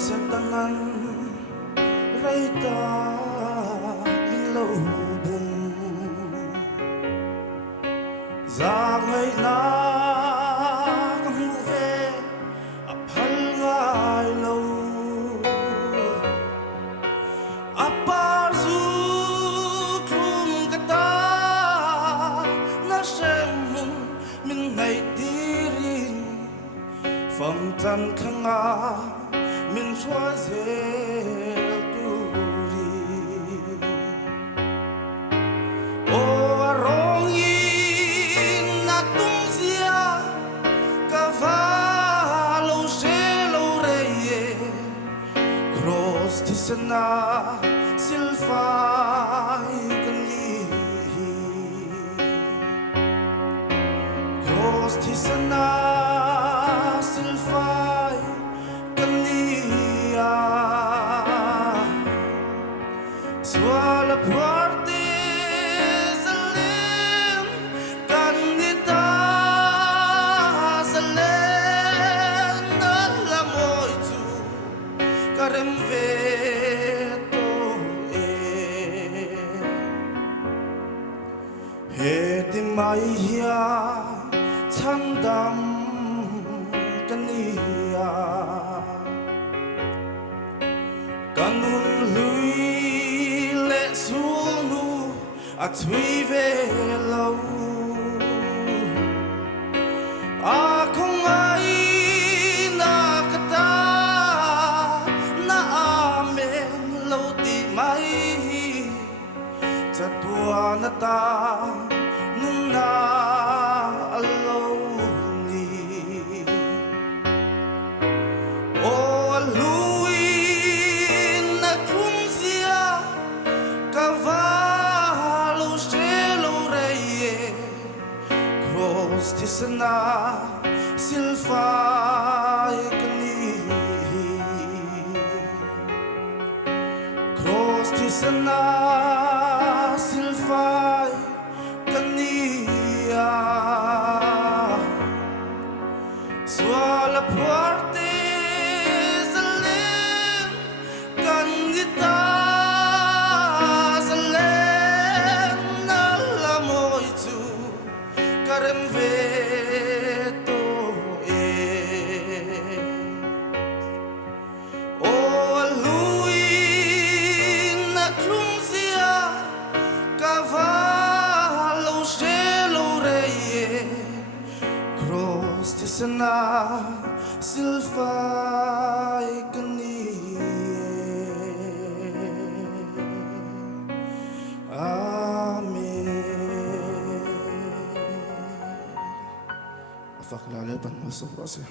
setanan Raita Minlobung Zangay na kamuve Apal ngay law Apar zuklum kata Na shemun min ngay dirin Phẩm tan khang a min chua zel turi O arong in na tung sia Cavalo shelo reye Cross tisana Silfai kani Cross tisana Silfai kania Suala parte salim kanita salen Alamoy tu karemveto Heti maiya chandam kania Kanun lui le sunu atui velau Akong ai nakata na amen lauti mai Tatua na ta nung na Tisana Silfai kani Cross tisana Silfai kania Suala parte salim kanita salen Alamoy tu karemveto O aluin na klumsia Cavalo shelo reye Cross tisana Silfai kanie Amen Faklalpan masuk proses.